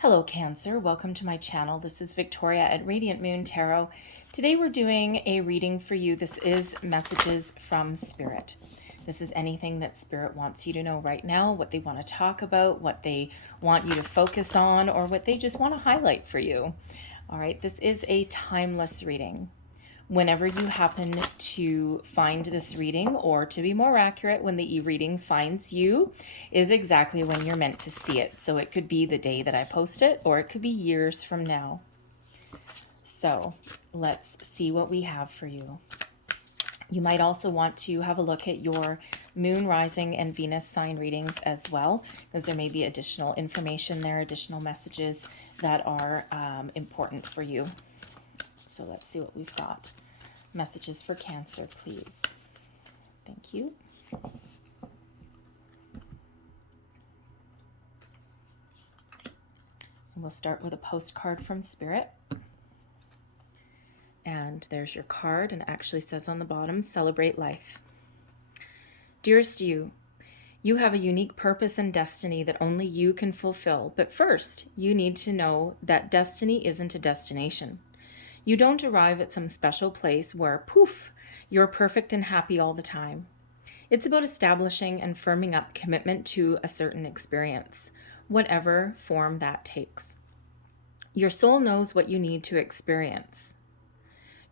Hello Cancer, welcome to my channel. This is Victoria at Radiant Moon Tarot. Today we're doing a reading for you. This is messages from Spirit. This is anything that Spirit wants you to know right now, what they want to talk about, what they want you to focus on, or what they just want to highlight for you. All right, this is a timeless reading. Whenever you happen to find this reading, or to be more accurate, when the e-reading finds you, is exactly when you're meant to see it. So it could be the day that I post it, or it could be years from now. So let's see what we have for you. You might also want to have a look at your moon, rising, and Venus sign readings as well, because there may be additional information there, additional messages that are important for you. So let's see what we've got. Messages for Cancer, please. Thank you. And we'll start with a postcard from Spirit. And there's your card, and it actually says on the bottom, celebrate life. Dearest you, you have a unique purpose and destiny that only you can fulfill. But first, you need to know that destiny isn't a destination. You don't arrive at some special place where, poof, you're perfect and happy all the time. It's about establishing and firming up commitment to a certain experience, whatever form that takes. Your soul knows what you need to experience.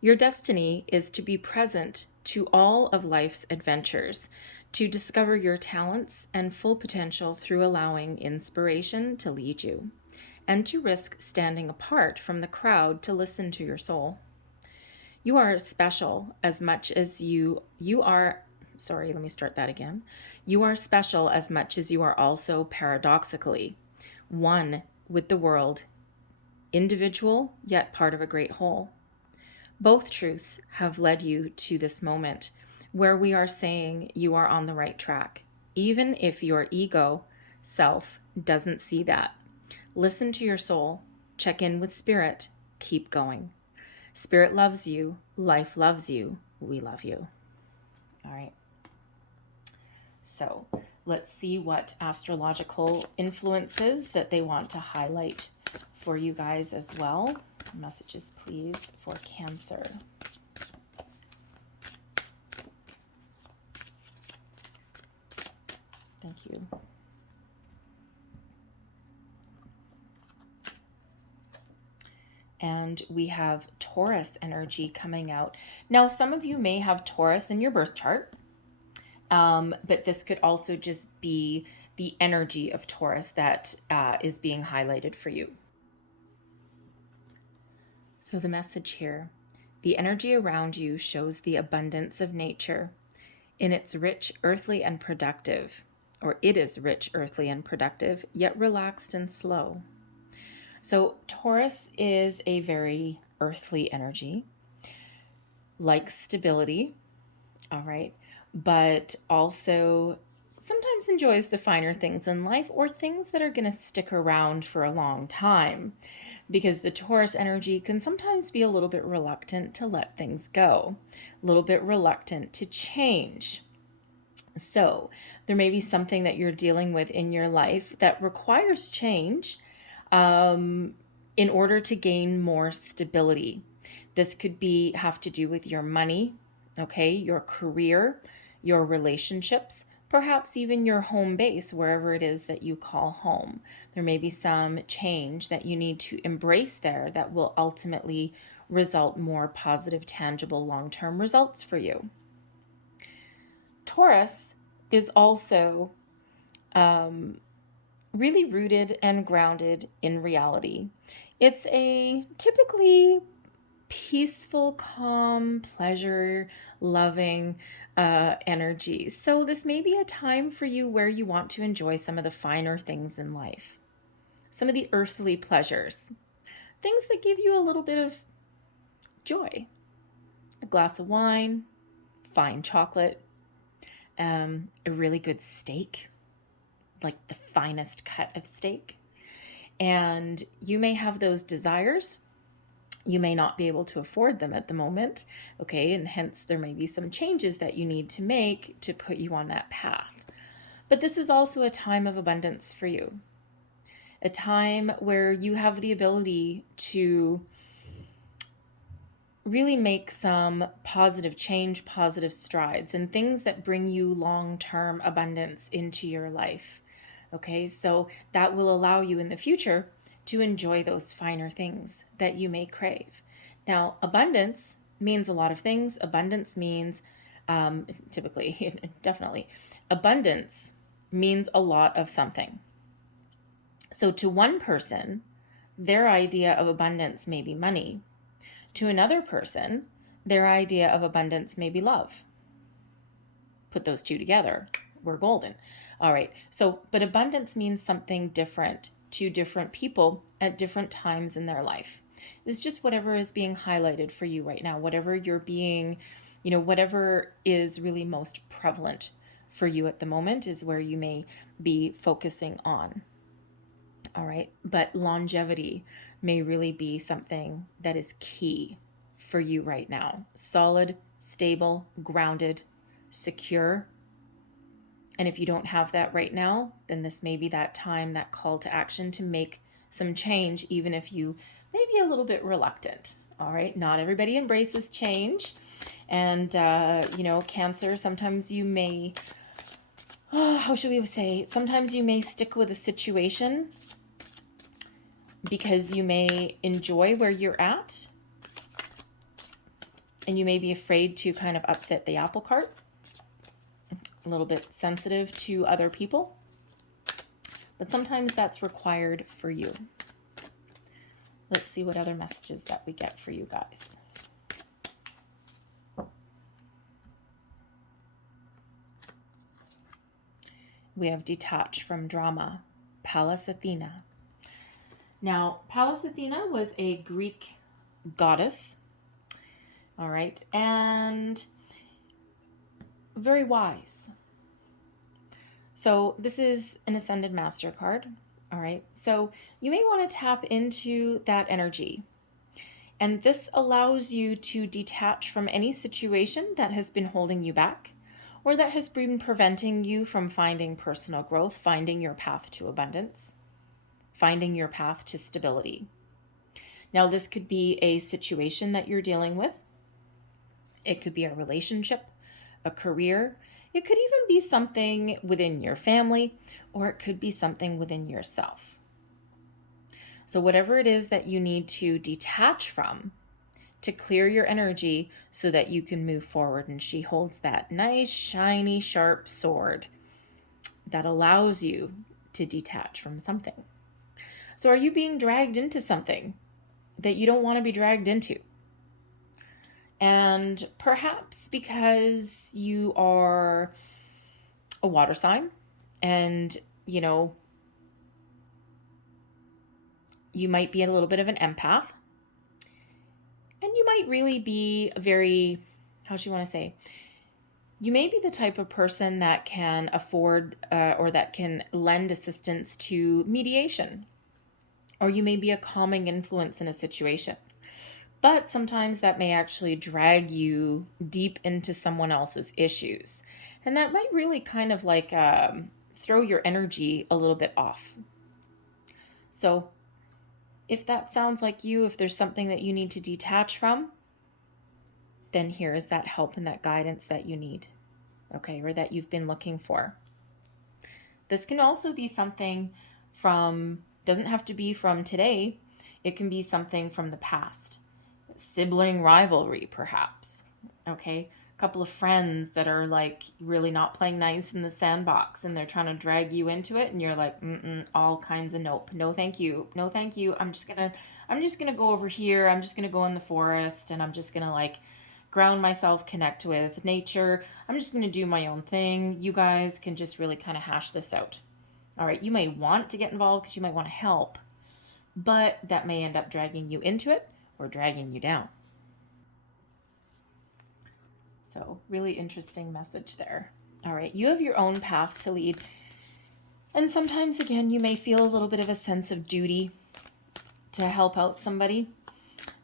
Your destiny is to be present to all of life's adventures, to discover your talents and full potential through allowing inspiration to lead you, and to risk standing apart from the crowd to listen to your soul. You are special as much as you are special as much as you are also paradoxically one with the world, individual yet part of a great whole. Both truths have led you to this moment where we are saying you are on the right track, even if your ego self doesn't see that. Listen to your soul, check in with Spirit, keep going. Spirit loves you, life loves you, we love you. All right. So let's see what astrological influences that they want to highlight for you guys as well. Messages, please, for Cancer. Thank you. And we have Taurus energy coming out. Now, some of you may have Taurus in your birth chart, but this could also just be the energy of Taurus that is being highlighted for you. So the message here, the energy around you shows the abundance of nature in its rich, earthly, and productive, or it is rich, earthly, and productive, yet relaxed and slow. So Taurus is a very earthly energy, likes stability, all right, but also sometimes enjoys the finer things in life, or things that are going to stick around for a long time, because the Taurus energy can sometimes be a little bit reluctant to let things go, a little bit reluctant to change. So there may be something that you're dealing with in your life that requires change in order to gain more stability. This could have to do with your money, okay, your career, your relationships, perhaps even your home base, wherever it is that you call home. There may be some change that you need to embrace there that will ultimately result more positive, tangible, long-term results for you. Taurus is also really rooted and grounded in reality. It's a typically peaceful, calm, pleasure-loving energy. So this may be a time for you where you want to enjoy some of the finer things in life, some of the earthly pleasures, things that give you a little bit of joy. A glass of wine, fine chocolate, a really good steak, like the finest cut of steak. And you may have those desires. You may not be able to afford them at the moment, okay? And hence there may be some changes that you need to make to put you on that path. But this is also a time of abundance for you. a time where you have the ability to really make some positive change, positive strides, and things that bring you long-term abundance into your life. Okay, so that will allow you in the future to enjoy those finer things that you may crave. Now, abundance means a lot of things. Abundance means, typically, definitely, abundance means a lot of something. So to one person, their idea of abundance may be money. To another person, their idea of abundance may be love. Put those two together, we're golden. All right, so, but abundance means something different to different people at different times in their life. It's just whatever is being highlighted for you right now, whatever you're being, whatever is really most prevalent for you at the moment is where you may be focusing on. All right, but longevity may really be something that is key for you right now. Solid, stable, grounded, secure. And if you don't have that right now, then this may be that time, that call to action to make some change, even if you may be a little bit reluctant. All right, not everybody embraces change. And, Cancer, sometimes you may, how should we say, sometimes you may stick with a situation because you may enjoy where you're at and you may be afraid to kind of upset the apple cart, a little bit sensitive to other people, but sometimes that's required for you. Let's see what other messages that we get for you guys. We have detached from drama, Pallas Athena. Now, Pallas Athena was a Greek goddess, all right, and very wise. So this is an Ascended Master card, all right, so you may want to tap into that energy. And this allows you to detach from any situation that has been holding you back or that has been preventing you from finding personal growth, finding your path to abundance, finding your path to stability. Now, this could be a situation that you're dealing with. It could be a relationship, a career. It could even be something within your family, or it could be something within yourself. So whatever it is that you need to detach from to clear your energy so that you can move forward. And she holds that nice, shiny, sharp sword that allows you to detach from something. So are you being dragged into something that you don't want to be dragged into? And perhaps because you are a water sign and, you might be a little bit of an empath, and you might really be very, how do you want to say? You may be the type of person that can afford or that can lend assistance to mediation, or you may be a calming influence in a situation. But sometimes that may actually drag you deep into someone else's issues. And that might really kind of like throw your energy a little bit off. So if that sounds like you, if there's something that you need to detach from, then here is that help and that guidance that you need, okay, or that you've been looking for. This can also be something doesn't have to be from today. It can be something from the past. Sibling rivalry, perhaps, okay? A couple of friends that are like really not playing nice in the sandbox and they're trying to drag you into it and you're like, all kinds of nope. No, thank you. No, thank you. I'm just gonna go over here. I'm just gonna go in the forest and I'm just gonna like ground myself, connect with nature. I'm just gonna do my own thing. You guys can just really kind of hash this out. All right, you may want to get involved because you might want to help, but that may end up dragging you into it or dragging you down. So really interesting message there. All right, you have your own path to lead. And sometimes, again, you may feel a little bit of a sense of duty to help out somebody,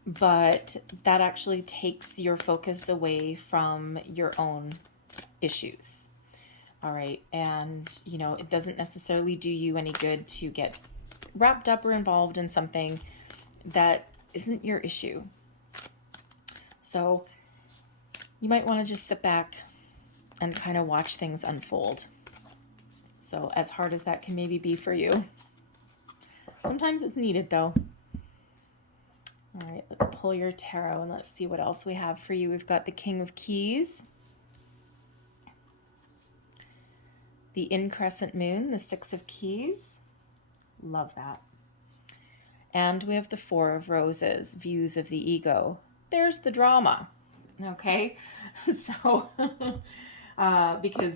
but that actually takes your focus away from your own issues. All right, and it doesn't necessarily do you any good to get wrapped up or involved in something that isn't your issue. So you might want to just sit back and kind of watch things unfold. So as hard as that can maybe be for you, sometimes it's needed though. All right, let's pull your tarot and let's see what else we have for you. We've got the King of Keys, the increscent moon, the Six of Keys. Love that. And we have the Four of Roses, views of the ego. There's the drama, okay? So, because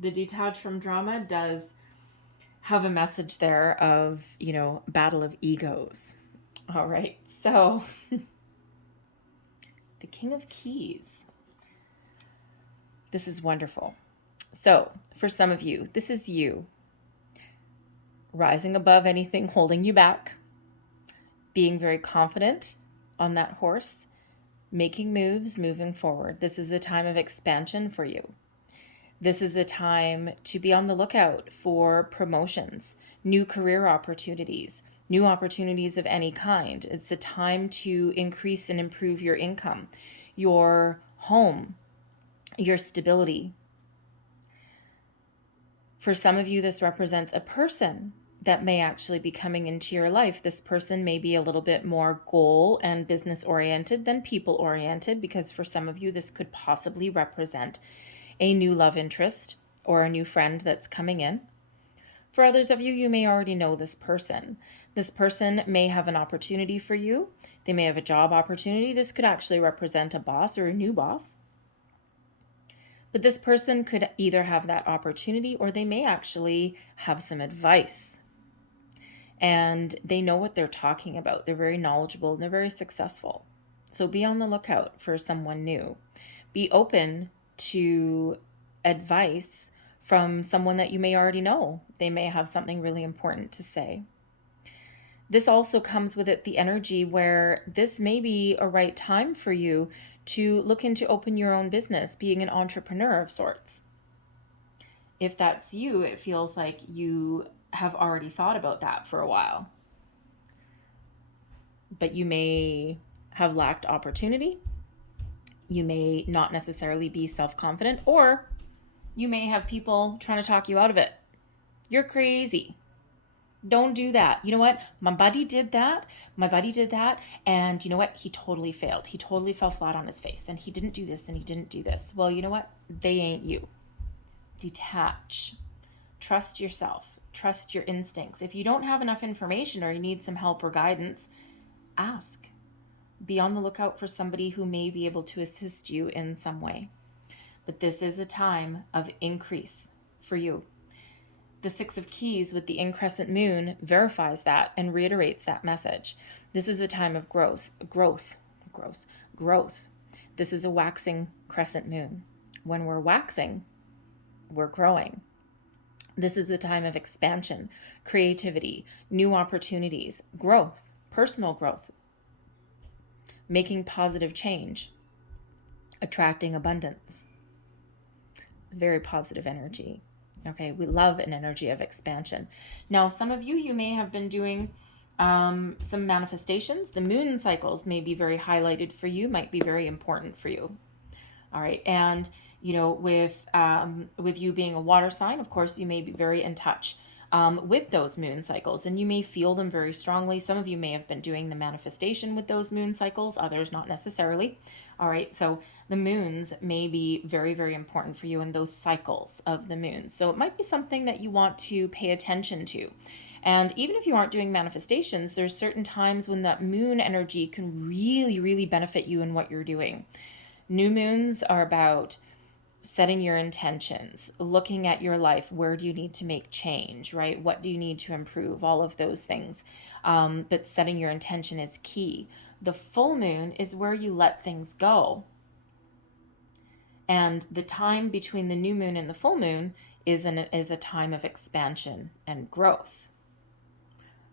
the detached from drama does have a message there of, you know, battle of egos. All right, so the King of Keys. This is wonderful. So for some of you, this is you rising above anything holding you back, being very confident on that horse, making moves, moving forward. This is a time of expansion for you. This is a time to be on the lookout for promotions, new career opportunities, new opportunities of any kind. It's a time to increase and improve your income, your home, your stability. For some of you, this represents a person that may actually be coming into your life. This person may be a little bit more goal and business oriented than people oriented, because for some of you, this could possibly represent a new love interest or a new friend that's coming in. For others of you, you may already know this person. This person may have an opportunity for you. They may have a job opportunity. This could actually represent a boss or a new boss. But this person could either have that opportunity or they may actually have some advice. And they know what they're talking about. They're very knowledgeable and they're very successful. So be on the lookout for someone new. Be open to advice from someone that you may already know. They may have something really important to say. This also comes with it the energy where this may be a right time for you to look into open your own business, being an entrepreneur of sorts. If that's you, it feels like you have already thought about that for a while. But you may have lacked opportunity. You may not necessarily be self-confident, or you may have people trying to talk you out of it. You're crazy. Don't do that. You know what? My buddy did that. And you know what? He totally failed. He totally fell flat on his face. And he didn't do this and he didn't do this. Well, you know what? They ain't you. Detach. Trust yourself. Trust your instincts. If you don't have enough information or you need some help or guidance, ask. Be on the lookout for somebody who may be able to assist you in some way. But this is a time of increase for you. The Six of Keys with the increscent moon verifies that and reiterates that message. This is a time of growth. This is a waxing crescent moon. When we're waxing, we're growing. This is a time of expansion, creativity, new opportunities, growth, personal growth, making positive change, attracting abundance. Very positive energy. Okay, we love an energy of expansion. Now, some of you may have been doing some manifestations. The moon cycles may be very highlighted for you, might be very important for you. All right, and you know, with you being a water sign, of course, you may be very in touch with those moon cycles, and you may feel them very strongly. Some of you may have been doing the manifestation with those moon cycles, others not necessarily. All right, so the moons may be very, very important for you in those cycles of the moons. So it might be something that you want to pay attention to. And even if you aren't doing manifestations, there's certain times when that moon energy can really, really benefit you in what you're doing. New moons are about setting your intentions, looking at your life. Where do you need to make change, right? What do you need to improve? All of those things. But setting your intention is key. The full moon is where you let things go. And the time between the new moon and the full moon is a time of expansion and growth.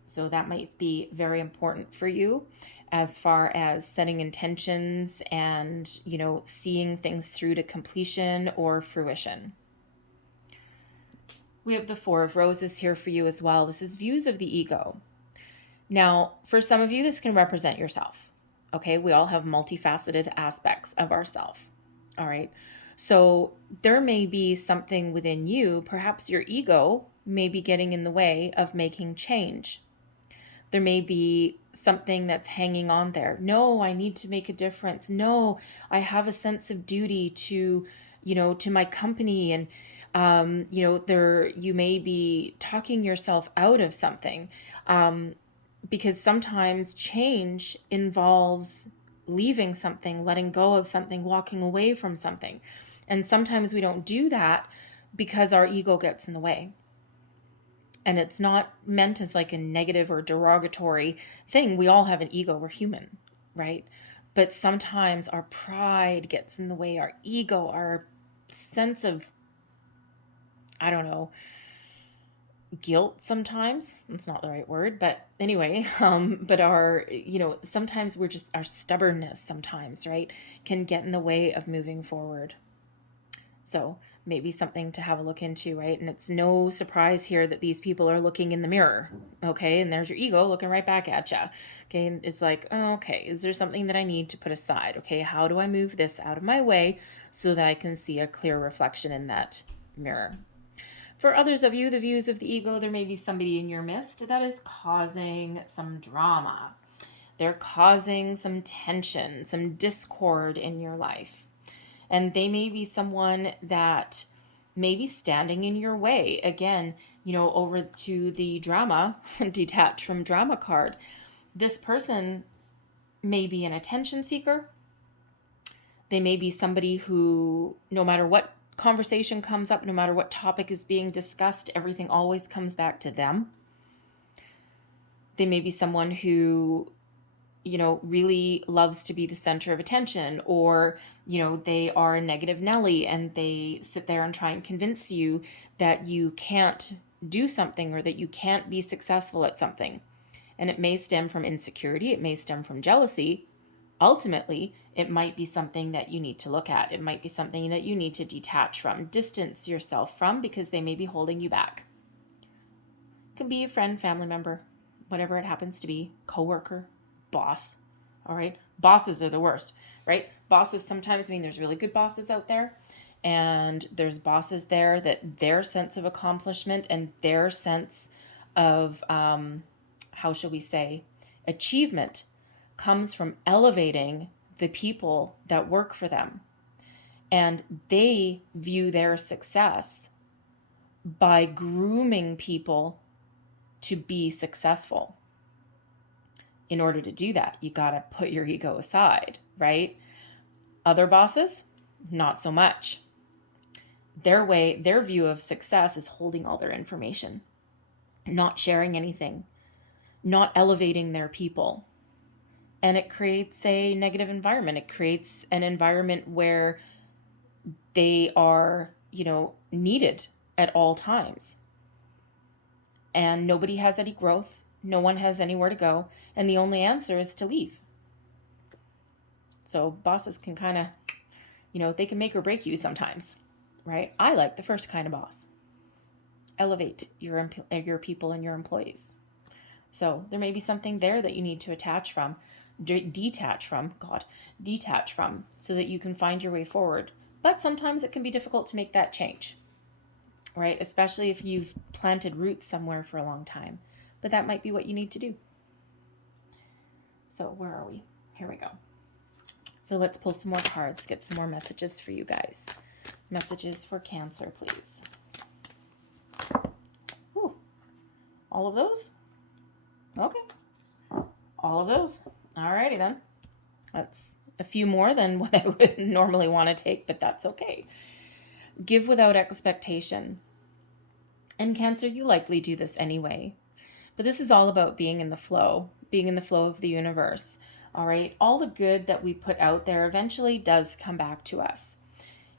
So that might be very important for you as far as setting intentions and, you know, seeing things through to completion or fruition. We have the Four of Roses here for you as well. This is views of the ego. Now, for some of you, this can represent yourself. Okay, we all have multifaceted aspects of ourself. All right. So there may be something within you, perhaps your ego may be getting in the way of making change. There may be something that's hanging on there. No, I need to make a difference. No, I have a sense of duty to, to my company. And, you may be talking yourself out of something. Because sometimes change involves leaving something, letting go of something, walking away from something. And sometimes we don't do that because our ego gets in the way. And it's not meant as like a negative or derogatory thing. We all have an ego. We're human, right? But sometimes our pride gets in the way, our ego, our sense of, I don't know, guilt sometimes. It's not the right word, but anyway, but our, sometimes we're just, our stubbornness sometimes, right, can get in the way of moving forward. So maybe something to have a look into, right? And it's no surprise here that these people are looking in the mirror, okay? And there's your ego looking right back at you, okay? And it's like, oh, okay, is there something that I need to put aside? Okay, how do I move this out of my way so that I can see a clear reflection in that mirror? For others of you, the views of the ego, there may be somebody in your midst that is causing some drama. They're causing some tension, some discord in your life. And they may be someone that may be standing in your way. Again, over to the drama, detach from drama card. This person may be an attention seeker. They may be somebody who, no matter what conversation comes up, no matter what topic is being discussed, everything always comes back to them. They may be someone who, really loves to be the center of attention, or, they are a negative Nelly and they sit there and try and convince you that you can't do something or that you can't be successful at something. And it may stem from insecurity. It may stem from jealousy. Ultimately, it might be something that you need to look at. It might be something that you need to detach from, distance yourself from, because they may be holding you back. It could be a friend, family member, whatever it happens to be, coworker, boss. All right. Bosses are the worst, right? Bosses sometimes mean there's really good bosses out there. And there's bosses there that their sense of accomplishment and their sense of, how shall we say, achievement comes from elevating the people that work for them. And they view their success by grooming people to be successful. In order to do that, you got to put your ego aside, right? Other bosses, not so much. Their view of success is holding all their information, not sharing anything, not elevating their people. And it creates a negative environment. It creates an environment where they are, needed at all times. And nobody has any growth. No one has anywhere to go. And the only answer is to leave. So bosses can kind of, they can make or break you sometimes, right? I like the first kind of boss. Elevate your people and your employees. So there may be something there that you need to detach from, so that you can find your way forward. But sometimes it can be difficult to make that change, right? Especially if you've planted roots somewhere for a long time. But that might be what you need to do. So where are we? Here we go. So let's pull some more cards, get some more messages for you guys. Messages for Cancer, please. Ooh, all of those? Okay. All of those. Alrighty then. That's a few more than what I would normally want to take, but that's okay. Give without expectation. And Cancer, you likely do this anyway. But this is all about being in the flow of the universe. All right. All the good that we put out there eventually does come back to us.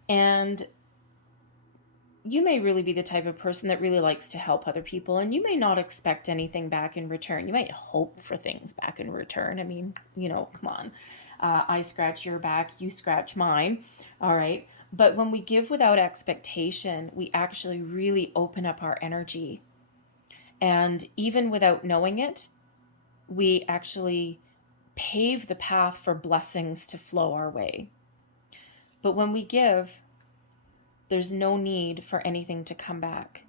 And you may really be the type of person that really likes to help other people, and you may not expect anything back in return. You might hope for things back in return. I mean, come on. I scratch your back, you scratch mine. All right. But when we give without expectation, we actually really open up our energy. And even without knowing it, we actually pave the path for blessings to flow our way. But when we give, there's no need for anything to come back.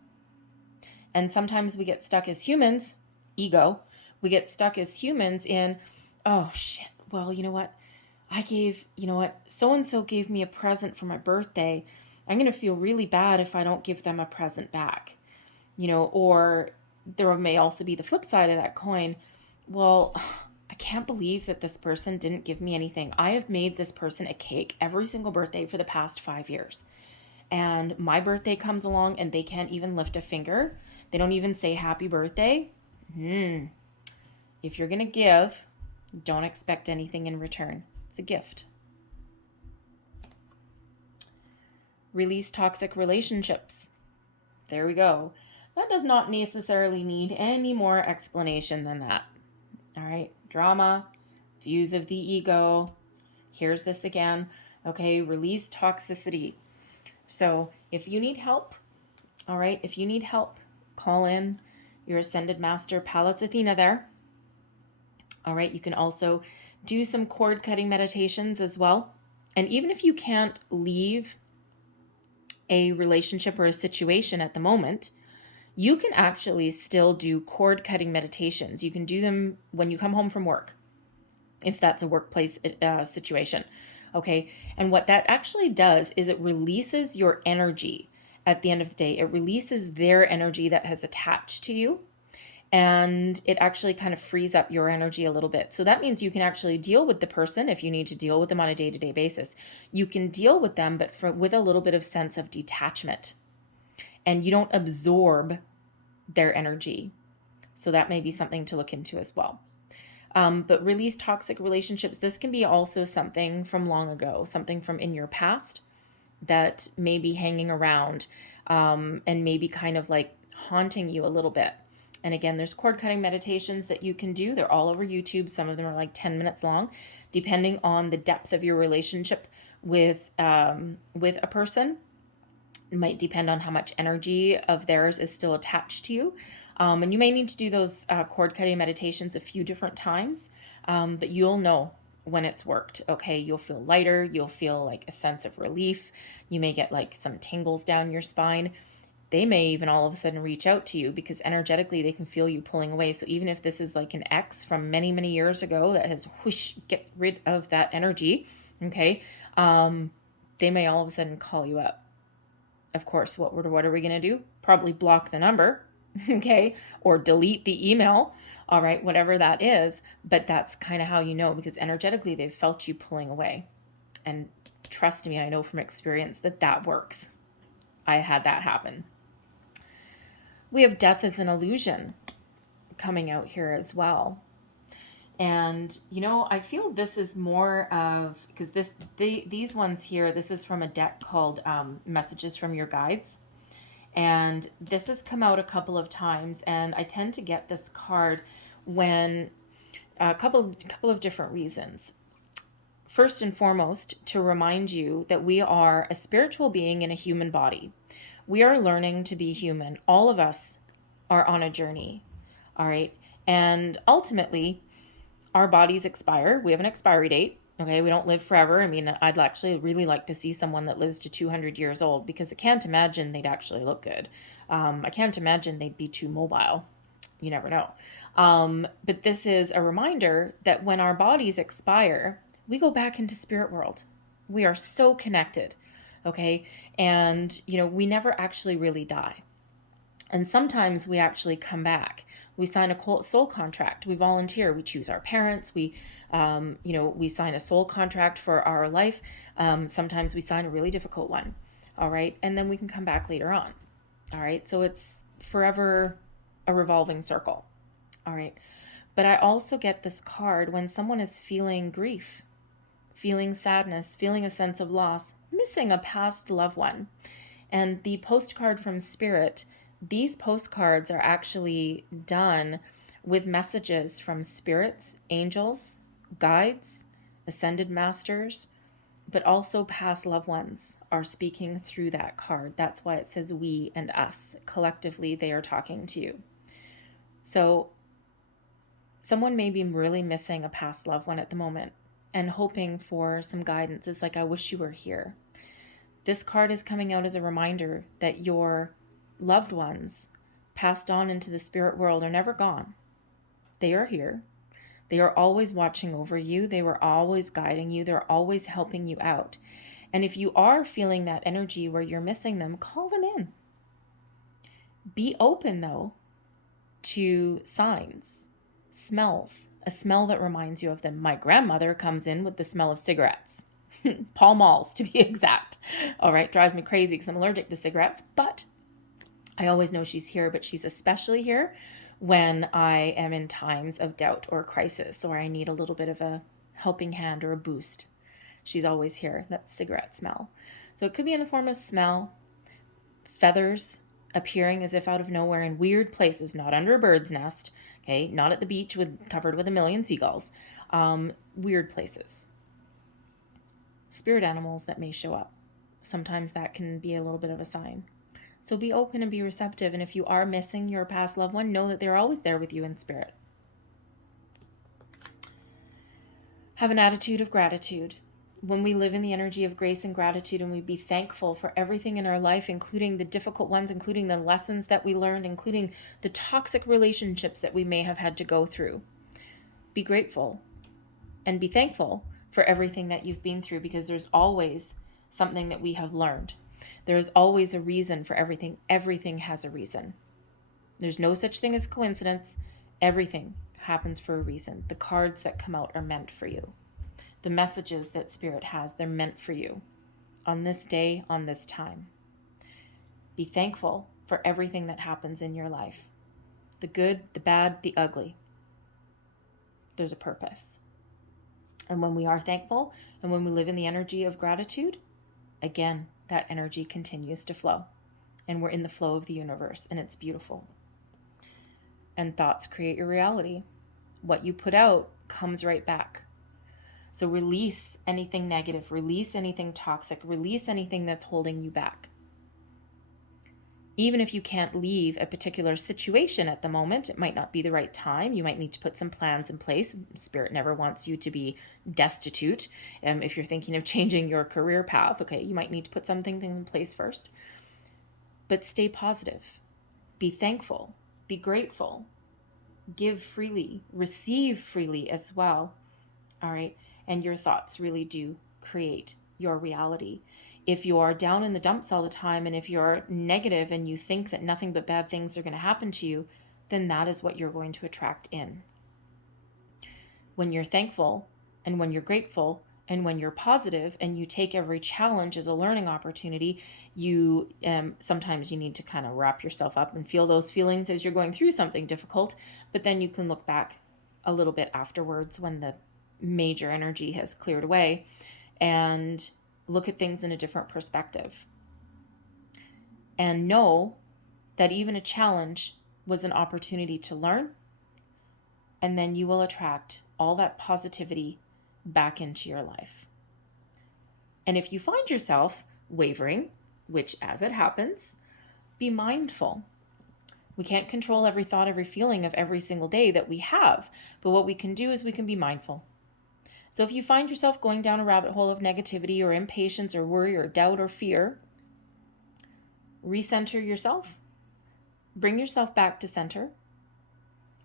And sometimes we get stuck as humans, ego, we get stuck as humans in, oh shit, well, you know what? So-and-so gave me a present for my birthday. I'm going to feel really bad if I don't give them a present back. Or there may also be the flip side of that coin. Well, I can't believe that this person didn't give me anything. I have made this person a cake every single birthday for the past 5 years. And my birthday comes along and they can't even lift a finger. They don't even say happy birthday. If you're going to give, don't expect anything in return. It's a gift. Release toxic relationships. There we go. That does not necessarily need any more explanation than that. All right, drama, views of the ego. Here's this again. Okay, release toxicity. So if you need help, all right, call in your Ascended Master Pallas Athena there. All right, you can also do some cord cutting meditations as well. And even if you can't leave a relationship or a situation at the moment, you can actually still do cord cutting meditations. You can do them when you come home from work, if that's a workplace situation. Okay. And what that actually does is it releases your energy at the end of the day. It releases their energy that has attached to you. And it actually kind of frees up your energy a little bit. So that means you can actually deal with the person if you need to deal with them on a day-to-day basis. You can deal with them, but with a little bit of sense of detachment. And you don't absorb their energy. So that may be something to look into as well. But release toxic relationships. This can be also something from long ago, something from in your past that may be hanging around and maybe kind of like haunting you a little bit. And again, there's cord cutting meditations that you can do. They're all over YouTube. Some of them are like 10 minutes long, depending on the depth of your relationship with a person. It might depend on how much energy of theirs is still attached to you. And you may need to do those cord cutting meditations a few different times, but you'll know when it's worked. Okay, you'll feel lighter. You'll feel like a sense of relief. You may get like some tingles down your spine. They may even all of a sudden reach out to you because energetically they can feel you pulling away. So even if this is like an ex from many, many years ago that has whoosh, get rid of that energy, okay, they may all of a sudden call you up. Of course, what are we going to do? Probably block the number, okay, or delete the email, all right, whatever that is. But that's kind of how you know, because energetically they've felt you pulling away. And trust me, I know from experience that works. I had that happen. We have death as an illusion coming out here as well. And, I feel this is more of, because these ones here, this is from a deck called Messages from Your Guides. And this has come out a couple of times. And I tend to get this card when a couple of different reasons. First and foremost, to remind you that we are a spiritual being in a human body. We are learning to be human. All of us are on a journey. All right. And ultimately, our bodies expire. We have an expiry date. Okay. We don't live forever. I mean, I'd actually really like to see someone that lives to 200 years old because I can't imagine they'd actually look good. I can't imagine they'd be too mobile. You never know. But this is a reminder that when our bodies expire, we go back into spirit world. We are so connected. Okay. And, we never actually really die. And sometimes we actually come back. We sign a soul contract. We volunteer. We choose our parents. We sign a soul contract for our life. Sometimes we sign a really difficult one. All right. And then we can come back later on. All right. So it's forever a revolving circle. All right. But I also get this card when someone is feeling grief, feeling sadness, feeling a sense of loss, missing a past loved one. And the postcard from Spirit, these postcards are actually done with messages from spirits, angels, guides, ascended masters, but also past loved ones are speaking through that card. That's why it says we and us. Collectively, they are talking to you. So someone may be really missing a past loved one at the moment and hoping for some guidance. It's like, I wish you were here. This card is coming out as a reminder that your loved ones passed on into the spirit world are never gone. They are here. They are always watching over you. They were always guiding you. They're always helping you out. And if you are feeling that energy where you're missing them, call them in. Be open, though, to signs, smells, a smell that reminds you of them. My grandmother comes in with the smell of cigarettes. Pall Malls, to be exact. All right, drives me crazy because I'm allergic to cigarettes, but I always know she's here, but she's especially here when I am in times of doubt or crisis, or I need a little bit of a helping hand or a boost. She's always here, that cigarette smell. So it could be in the form of smell, feathers appearing as if out of nowhere in weird places, not under a bird's nest, okay, not at the beach covered with a million seagulls, weird places. Spirit animals that may show up. Sometimes that can be a little bit of a sign. So be open and be receptive. And if you are missing your past loved one, know that they're always there with you in spirit. Have an attitude of gratitude. When we live in the energy of grace and gratitude, and we be thankful for everything in our life, including the difficult ones, including the lessons that we learned, including the toxic relationships that we may have had to go through. Be grateful and be thankful for everything that you've been through, because there's always something that we have learned. There's always a reason for everything. Everything has a reason. There's no such thing as coincidence. Everything happens for a reason. The cards that come out are meant for you. The messages that Spirit has, they're meant for you on this day, on this time. Be thankful for everything that happens in your life. The good, the bad, the ugly. There's a purpose. And when we are thankful and when we live in the energy of gratitude, again, that energy continues to flow. And we're in the flow of the universe, and it's beautiful. And thoughts create your reality. What you put out comes right back. So release anything negative, release anything toxic, release anything that's holding you back. Even if you can't leave a particular situation at the moment, it might not be the right time. You might need to put some plans in place. Spirit never wants you to be destitute. If you're thinking of changing your career path, okay, you might need to put something in place first. But stay positive. Be thankful. Be grateful. Give freely. Receive freely as well. All right? And your thoughts really do create your reality. If you're down in the dumps all the time, and if you're negative and you think that nothing but bad things are going to happen to you, then that is what you're going to attract in. When you're thankful and when you're grateful and when you're positive and you take every challenge as a learning opportunity, you sometimes you need to kind of wrap yourself up and feel those feelings as you're going through something difficult, but then you can look back a little bit afterwards when the major energy has cleared away and look at things in a different perspective. And know that even a challenge was an opportunity to learn, and then you will attract all that positivity back into your life. And if you find yourself wavering, which as it happens, be mindful. We can't control every thought, every feeling of every single day that we have, but what we can do is we can be mindful. So if you find yourself going down a rabbit hole of negativity or impatience or worry or doubt or fear, recenter yourself. Bring yourself back to center.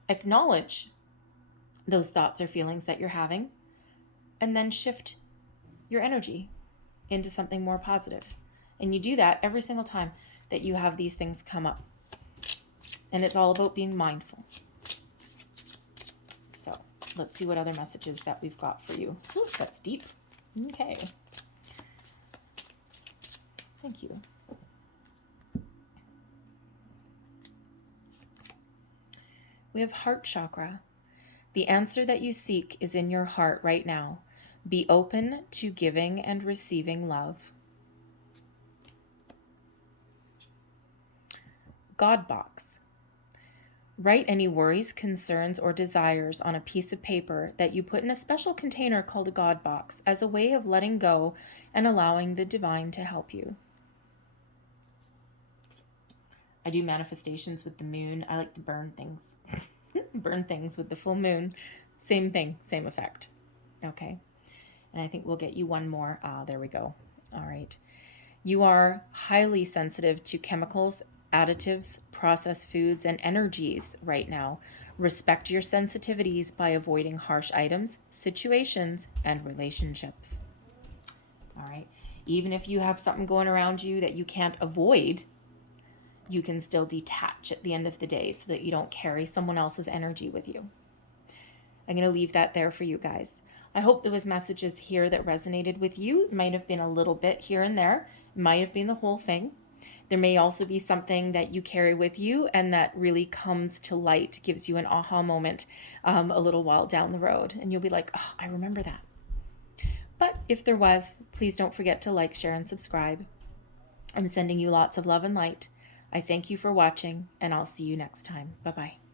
Acknowledge those thoughts or feelings that you're having, and then shift your energy into something more positive. And you do that every single time that you have these things come up. And it's all about being mindful. So let's see what other messages that we've got for you. Ooh, that's deep. Okay. Thank you. We have heart chakra. The answer that you seek is in your heart right now. Be open to giving and receiving love. God box. Write any worries, concerns, or desires on a piece of paper that you put in a special container called a God box as a way of letting go and allowing the divine to help you. I do manifestations with the moon. I like to burn things. Burn things with the full moon. Same thing, same effect. Okay. And I think we'll get you one more. There we go. All right. You are highly sensitive to chemicals, additives, processed foods, and energies right now. Respect your sensitivities by avoiding harsh items, situations, and relationships. All right. Even if you have something going around you that you can't avoid, you can still detach at the end of the day so that you don't carry someone else's energy with you. I'm going to leave that there for you guys. I hope there was messages here that resonated with you. It might have been a little bit here and there. It might have been the whole thing. There may also be something that you carry with you and that really comes to light, gives you an aha moment a little while down the road. And you'll be like, oh, I remember that. But if there was, please don't forget to like, share, and subscribe. I'm sending you lots of love and light. I thank you for watching, and I'll see you next time. Bye-bye.